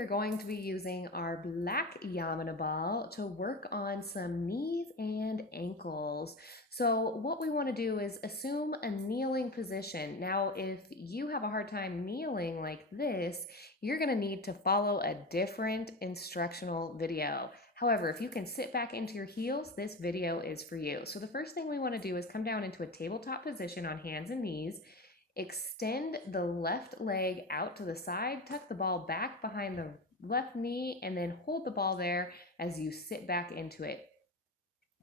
are going to be using our black Yamuna ball to work on some knees and ankles. So what we want to do is assume a kneeling position. Now, if you have a hard time kneeling like this, you're going to need to follow a different instructional video. However, if you can sit back into your heels, this video is for you. So the first thing we want to do is come down into a tabletop position on hands and knees. Extend the left leg out to the side, tuck the ball back behind the left knee, and then hold the ball there as you sit back into it.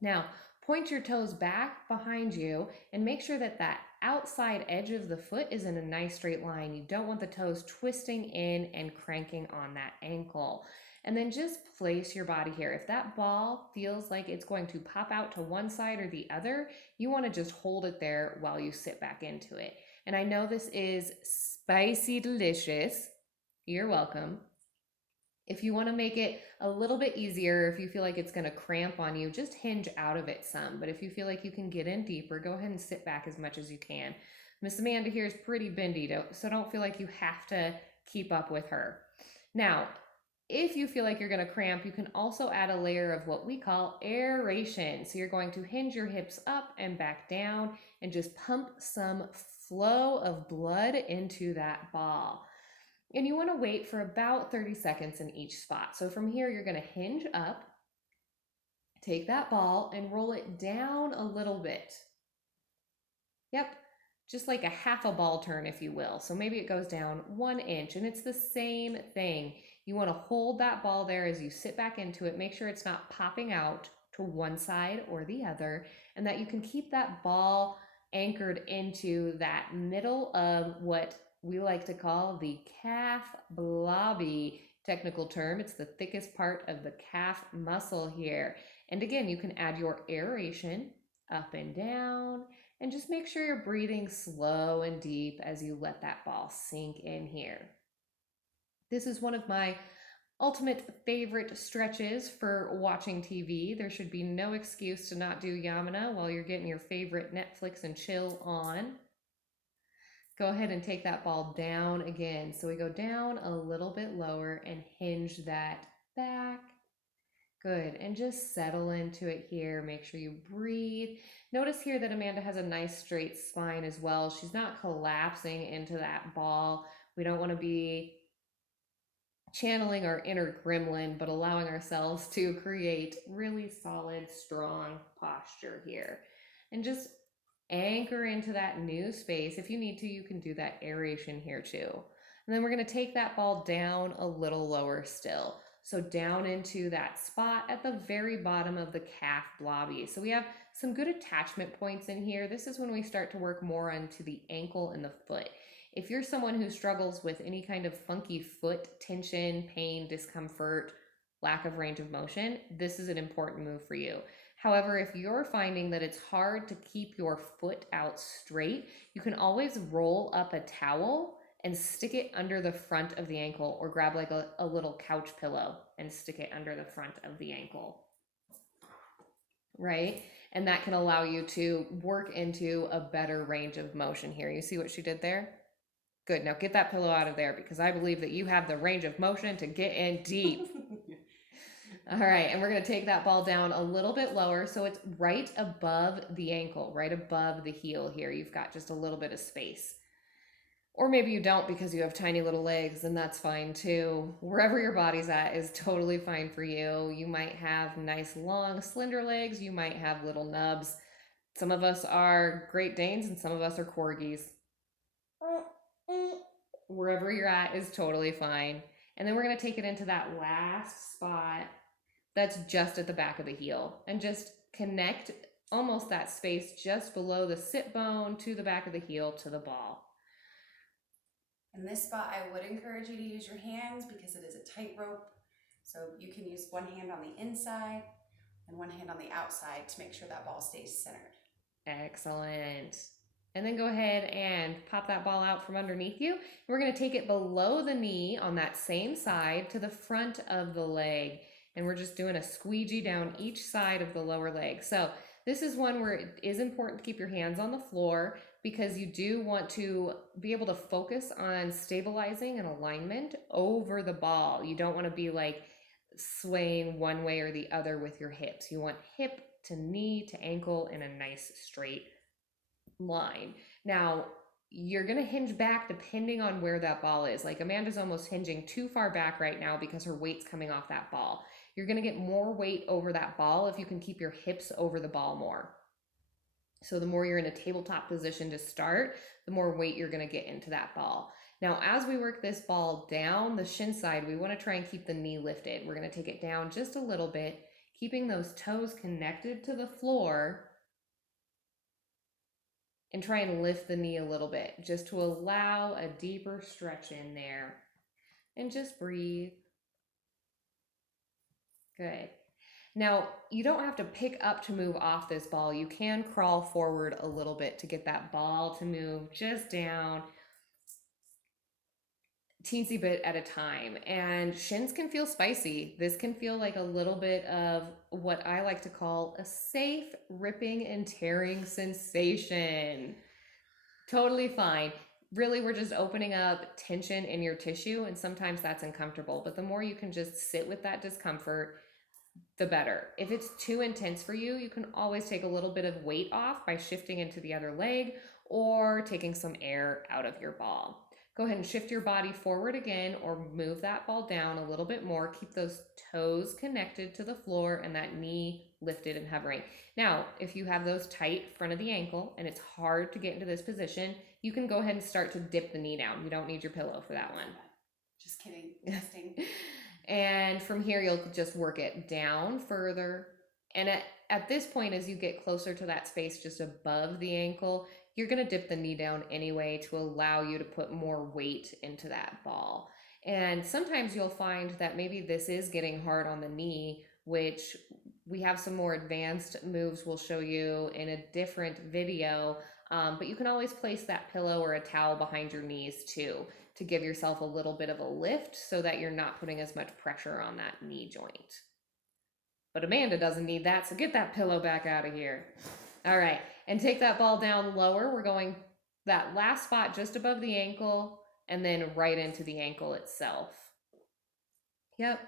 Now, point your toes back behind you and make sure that that outside edge of the foot is in a nice straight line. You don't want the toes twisting in and cranking on that ankle. And then just place your body here. If that ball feels like it's going to pop out to one side or the other, you want to just hold it there while you sit back into it. And I know this is spicy delicious. You're welcome. If you want to make it a little bit easier, if you feel like it's going to cramp on you, just hinge out of it some. But if you feel like you can get in deeper, go ahead and sit back as much as you can. Miss Amanda here is pretty bendy, so don't feel like you have to keep up with her. Now, if you feel like you're going to cramp, you can also add a layer of what we call aeration. So you're going to hinge your hips up and back down and just pump some flow of blood into that ball. And you want to wait for about 30 seconds in each spot. So from here, you're going to hinge up, take that ball and roll it down a little bit. Yep, just like a half a ball turn, if you will. So maybe it goes down 1 inch, and it's the same thing. You want to hold that ball there as you sit back into it. Make sure it's not popping out to one side or the other, and that you can keep that ball anchored into that middle of what we like to call the calf blobby technical term. It's the thickest part of the calf muscle here. And again, you can add your aeration up and down, and just make sure you're breathing slow and deep as you let that ball sink in here. This is one of my ultimate favorite stretches for watching TV. There should be no excuse to not do Yamuna while you're getting your favorite Netflix and chill on. Go ahead and take that ball down again. So we go down a little bit lower and hinge that back. Good, and just settle into it here. Make sure you breathe. Notice here that Amanda has a nice straight spine as well. She's not collapsing into that ball. We don't want to be channeling our inner gremlin, but allowing ourselves to create really solid, strong posture here. And just anchor into that new space. If you need to, you can do that aeration here too. And then we're going to take that ball down a little lower still. So down into that spot at the very bottom of the calf blobby. So we have some good attachment points in here. This is when we start to work more onto the ankle and the foot. If you're someone who struggles with any kind of funky foot tension, pain, discomfort, lack of range of motion, this is an important move for you. However, if you're finding that it's hard to keep your foot out straight, you can always roll up a towel and stick it under the front of the ankle, or grab like a little couch pillow and stick it under the front of the ankle, right? And that can allow you to work into a better range of motion here. You see what she did there? Good. Now get that pillow out of there, because I believe that you have the range of motion to get in deep. All right, and we're going to take that ball down a little bit lower, so it's right above the ankle, right above the heel here. You've got just a little bit of space. Or maybe you don't because you have tiny little legs, and that's fine too. Wherever your body's at is totally fine for you. You might have nice, long, slender legs. You might have little nubs. Some of us are Great Danes and some of us are Corgis. Wherever you're at is totally fine. And then we're going to take it into that last spot that's just at the back of the heel, and just connect almost that space just below the sit bone to the back of the heel to the ball. In this spot, I would encourage you to use your hands because it is a tightrope. So you can use one hand on the inside and one hand on the outside to make sure that ball stays centered. Excellent. And then go ahead and pop that ball out from underneath you. We're going to take it below the knee on that same side to the front of the leg. And we're just doing a squeegee down each side of the lower leg. So This is one where it is important to keep your hands on the floor because you do want to be able to focus on stabilizing and alignment over the ball. You don't want to be like swaying one way or the other with your hips. You want hip to knee to ankle in a nice straight line. Now, you're going to hinge back depending on where that ball is. Like Amanda's almost hinging too far back right now because her weight's coming off that ball. You're going to get more weight over that ball if you can keep your hips over the ball more. So the more you're in a tabletop position to start, the more weight you're going to get into that ball. Now, as we work this ball down the shin side, we want to try and keep the knee lifted. We're going to take it down just a little bit, keeping those toes connected to the floor, and try and lift the knee a little bit just to allow a deeper stretch in there. And just breathe. Good. Now, you don't have to pick up to move off this ball. You can crawl forward a little bit to get that ball to move just down, teensy bit at a time. And shins can feel spicy. This can feel like a little bit of what I like to call a safe ripping and tearing sensation. Totally fine. Really, we're just opening up tension in your tissue, and sometimes that's uncomfortable. But the more you can just sit with that discomfort, the better. If it's too intense for you, you can always take a little bit of weight off by shifting into the other leg or taking some air out of your ball. Go ahead and shift your body forward again or move that ball down a little bit more. Keep those toes connected to the floor and that knee lifted and hovering. Now, if you have those tight front of the ankle and it's hard to get into this position, you can go ahead and start to dip the knee down. You don't need your pillow for that one. Just kidding. Testing. And from here, you'll just work it down further. And at this point, as you get closer to that space just above the ankle, you're going to dip the knee down anyway to allow you to put more weight into that ball. And sometimes you'll find that maybe this is getting hard on the knee, which we have some more advanced moves we'll show you in a different video. But you can always place that pillow or a towel behind your knees too, to give yourself a little bit of a lift so that you're not putting as much pressure on that knee joint. But Amanda doesn't need that, so get that pillow back out of here. All right, and take that ball down lower. We're going that last spot just above the ankle and then right into the ankle itself. Yep.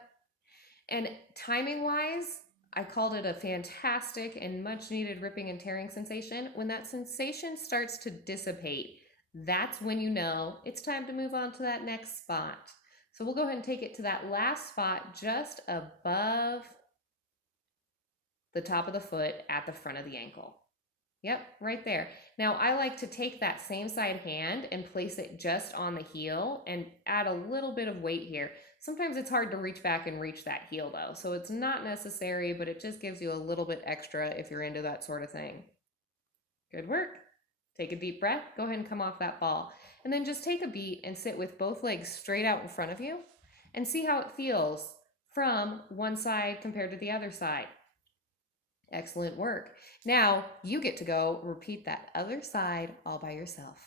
And timing-wise, I called it a fantastic and much needed ripping and tearing sensation. When that sensation starts to dissipate, that's when you know it's time to move on to that next spot. So we'll go ahead and take it to that last spot just above the top of the foot at the front of the ankle. Yep, right there. Now I like to take that same side hand and place it just on the heel and add a little bit of weight here. Sometimes it's hard to reach back and reach that heel though, so it's not necessary, but it just gives you a little bit extra if you're into that sort of thing. Good work. Take a deep breath, go ahead and come off that ball. And then just take a beat and sit with both legs straight out in front of you and see how it feels from one side compared to the other side. Excellent work. Now you get to go repeat that other side all by yourself.